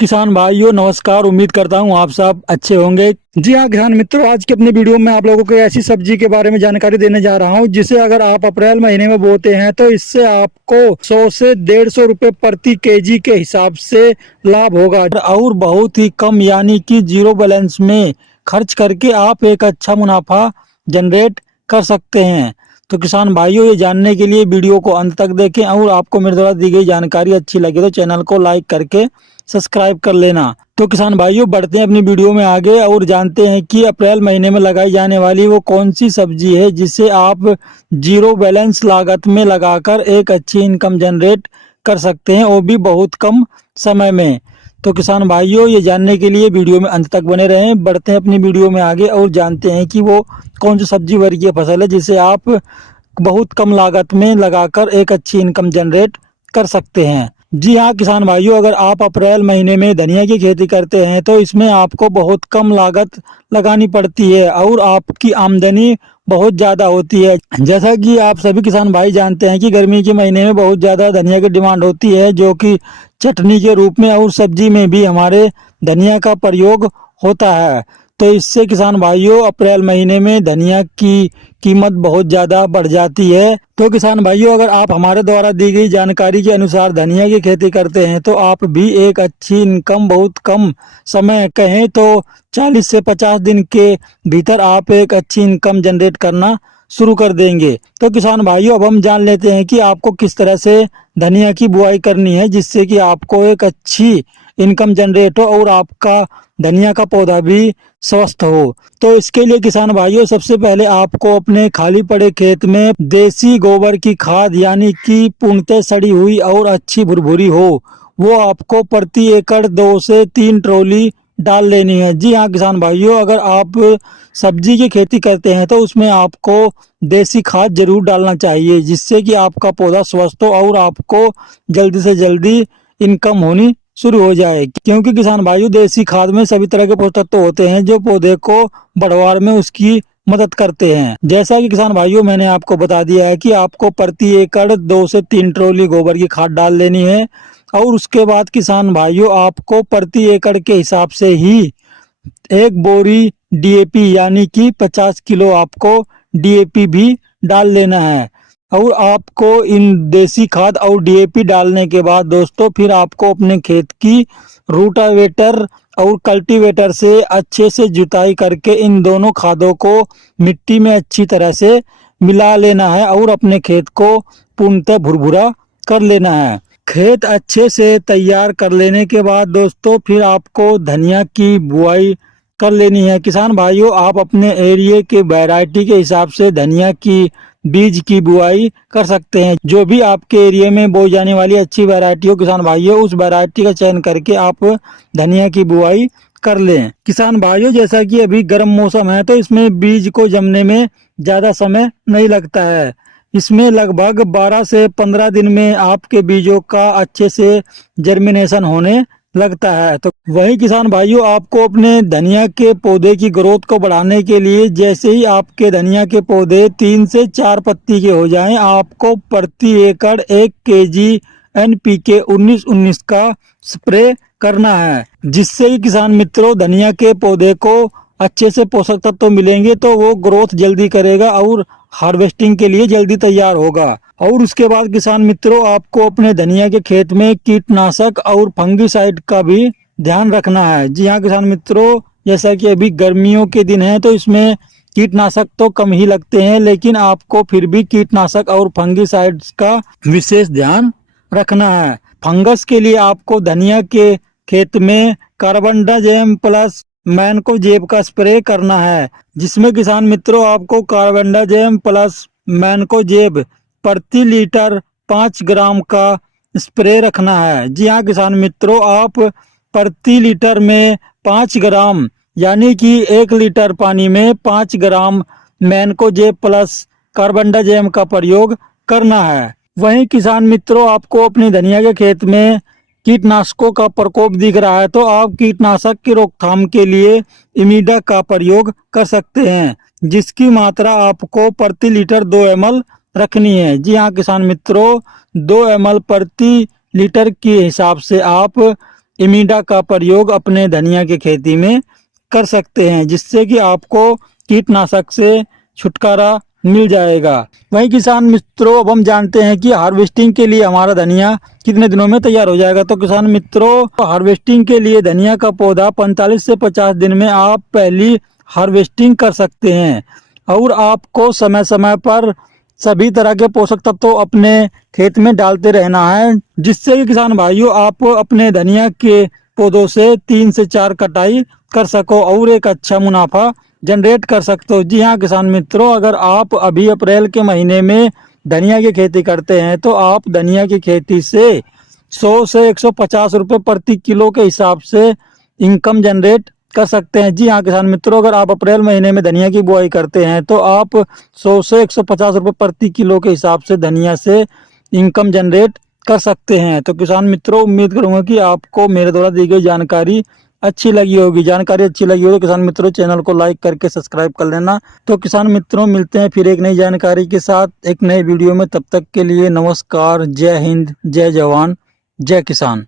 किसान भाइयों नमस्कार। उम्मीद करता हूँ आप सब अच्छे होंगे। जी हाँ किसान मित्रों, आज के अपने वीडियो में आप लोगों को ऐसी सब्जी के बारे में जानकारी देने जा रहा हूँ जिसे अगर आप अप्रैल महीने में बोते हैं तो इससे आपको 100 से 150 रुपए प्रति केजी के हिसाब से लाभ होगा और बहुत ही कम यानी कि जीरो बैलेंस में खर्च करके आप एक अच्छा मुनाफा जनरेट कर सकते हैं। तो किसान भाइयों, ये जानने के लिए वीडियो को अंत तक देखें और आपको मेरे द्वारा दी गई जानकारी अच्छी लगे तो चैनल को लाइक करके सब्सक्राइब कर लेना। तो किसान भाइयों, बढ़ते हैं अपनी वीडियो में आगे और जानते हैं कि अप्रैल महीने में लगाई जाने वाली वो कौन सी सब्जी है जिसे आप जीरो बैलेंस लागत में लगाकर एक अच्छी इनकम जनरेट कर सकते हैं, वो भी बहुत कम समय में। तो किसान भाइयों, ये जानने के लिए वीडियो में अंत तक बने रहें। बढ़ते हैं अपनी वीडियो में आगे और जानते हैं कि वो कौन सी सब्जी वर्गीय फसल है जिसे आप बहुत कम लागत में लगाकर एक अच्छी इनकम जनरेट कर सकते हैं। जी हाँ किसान भाइयों, अगर आप अप्रैल महीने में धनिया की खेती करते हैं तो इसमें आपको बहुत कम लागत लगानी पड़ती है और आपकी आमदनी बहुत ज़्यादा होती है। जैसा कि आप सभी किसान भाई जानते हैं कि गर्मी के महीने में बहुत ज़्यादा धनिया की डिमांड होती है, जो कि चटनी के रूप में और सब्जी में भी हमारे धनिया का प्रयोग होता है। तो इससे किसान भाइयों अप्रैल महीने में धनिया की कीमत बहुत ज़्यादा बढ़ जाती है। तो किसान भाइयों, अगर आप हमारे द्वारा दी गई जानकारी के अनुसार धनिया की खेती करते हैं तो आप भी एक अच्छी इनकम बहुत कम समय, कहें तो 40 से 50 दिन के भीतर आप एक अच्छी इनकम जनरेट करना शुरू कर देंगे। तो किसान भाइयों, अब हम जान लेते हैं कि आपको किस तरह से धनिया की बुआई करनी है जिससे कि आपको एक अच्छी इनकम जनरेट हो और आपका धनिया का पौधा भी स्वस्थ हो। तो इसके लिए किसान भाइयों, सबसे पहले आपको अपने खाली पड़े खेत में देसी गोबर की खाद यानी कि पूर्णतः सड़ी हुई और अच्छी भुरभुरी हो, वो आपको प्रति एकड़ 2 से 3 ट्रॉली डाल लेनी है। जी हाँ किसान भाइयों, अगर आप सब्जी की खेती करते हैं तो उसमें आपको देसी खाद जरूर डालना चाहिए जिससे कि आपका पौधा स्वस्थ हो और आपको जल्दी से जल्दी इनकम होनी शुरू हो जाए। क्योंकि किसान भाइयों, देसी खाद में सभी तरह के पोषक तत्व होते हैं जो पौधे को बढ़वार में उसकी मदद करते हैं। जैसा कि किसान भाइयों मैंने आपको बता दिया है कि आपको प्रति एकड़ 2 से 3 ट्रॉली गोबर की खाद डाल लेनी है और उसके बाद किसान भाइयों आपको प्रति एकड़ के हिसाब से ही एक बोरी डीएपी यानी कि 50 किलो आपको डीएपी भी डाल लेना है। और आपको इन देसी खाद और डीएपी डालने के बाद दोस्तों फिर आपको अपने खेत की रूटावेटर और कल्टीवेटर से अच्छे से जुताई करके इन दोनों खादों को मिट्टी में अच्छी तरह से मिला लेना है और अपने खेत को पूर्णतः भुरभुरा कर लेना है। खेत अच्छे से तैयार कर लेने के बाद दोस्तों फिर आपको धनिया की बुआई कर लेनी है। किसान भाइयों, आप अपने एरिया के वैरायटी के हिसाब से धनिया की बीज की बुआई कर सकते हैं। जो भी आपके एरिया में बोई जाने वाली अच्छी वैरायटी हो किसान भाइयों, उस वैरायटी का चयन करके आप धनिया की बुआई कर लें। किसान भाइयों, जैसा कि अभी गर्म मौसम है तो इसमें बीज को जमने में ज़्यादा समय नहीं लगता है। इसमें लगभग 12 से 15 दिन में आपके बीजों का अच्छे से जर्मिनेशन होने लगता है। तो वही किसान भाइयों, आपको अपने धनिया के पौधे की ग्रोथ को बढ़ाने के लिए जैसे ही आपके धनिया के पौधे 3 से 4 पत्ती के हो जाएं, आपको प्रति एकड़ 1 केजी NPK 19-19 का स्प्रे करना है जिससे कि किसान मित्रों धनिया के पौधे को अच्छे से पोषक तत्व मिलेंगे तो वो ग्रोथ जल्दी करेगा और हार्वेस्टिंग के लिए जल्दी तैयार होगा। और उसके बाद किसान मित्रों, आपको अपने धनिया के खेत में कीटनाशक और फंगिसाइड का भी ध्यान रखना है। जी हाँ किसान मित्रों, जैसा कि अभी गर्मियों के दिन है तो इसमें कीटनाशक तो कम ही लगते हैं, लेकिन आपको फिर भी कीटनाशक और फंगिसाइड्स का विशेष ध्यान रखना है। फंगस के लिए आपको धनिया के खेत में कार्बनडाजिम प्लस मैनकोजेब का स्प्रे करना है जिसमें किसान मित्रों आपको कार्बनडाजिम प्लस मैनकोजेब प्रति लीटर 5 ग्राम का स्प्रे रखना है। जी हाँ किसान मित्रों, आप प्रति लीटर में 5 ग्राम यानी कि 1 लीटर पानी में 5 ग्राम मैनकोजेब प्लस कार्बनडाजिम का प्रयोग करना है। वहीं किसान मित्रों, आपको अपनी धनिया के खेत में कीटनाशकों का प्रकोप दिख रहा है तो आप कीटनाशक की रोकथाम के लिए इमीडा का प्रयोग कर सकते हैं जिसकी मात्रा आपको प्रति लीटर 2 ml रखनी है। जी हाँ किसान मित्रों, 2 ml प्रति लीटर के हिसाब से आप इमीडा का प्रयोग अपने धनिया की खेती में कर सकते हैं, जिससे कि आपको कीटनाशक से छुटकारा मिल जाएगा। वहीं किसान मित्रों, अब हम जानते हैं कि हार्वेस्टिंग के लिए हमारा धनिया कितने दिनों में तैयार हो जाएगा। तो किसान मित्रों, हार्वेस्टिंग के लिए धनिया का पौधा 45 से 50 दिन में आप पहली हार्वेस्टिंग कर सकते हैं। और आपको समय समय पर सभी तरह के पोषक तत्व अपने खेत में डालते रहना है, जिससे कि किसान भाइयों आप अपने धनिया के पौधों से 3 से 4 कटाई कर सको और एक अच्छा मुनाफा जनरेट कर सकते हो। जी हाँ किसान मित्रों, अगर आप अभी अप्रैल के महीने में धनिया की खेती करते हैं तो आप धनिया की खेती से 100 से 150 रुपये प्रति किलो के हिसाब से इनकम जनरेट कर सकते हैं। जी हाँ किसान मित्रों, अगर आप अप्रैल महीने में धनिया की बुआई करते हैं तो आप 100 से 150 रुपये प्रति किलो के हिसाब से धनिया से इनकम जनरेट कर सकते हैं। तो किसान मित्रों, उम्मीद करूंगा कि आपको मेरे द्वारा दी गई जानकारी अच्छी लगी होगी। जानकारी अच्छी लगी हो तो किसान मित्रों चैनल को लाइक करके सब्सक्राइब कर लेना। तो किसान मित्रों, मिलते हैं फिर एक नई जानकारी के साथ एक नए वीडियो में। तब तक के लिए नमस्कार, जय हिंद, जय जवान, जय किसान।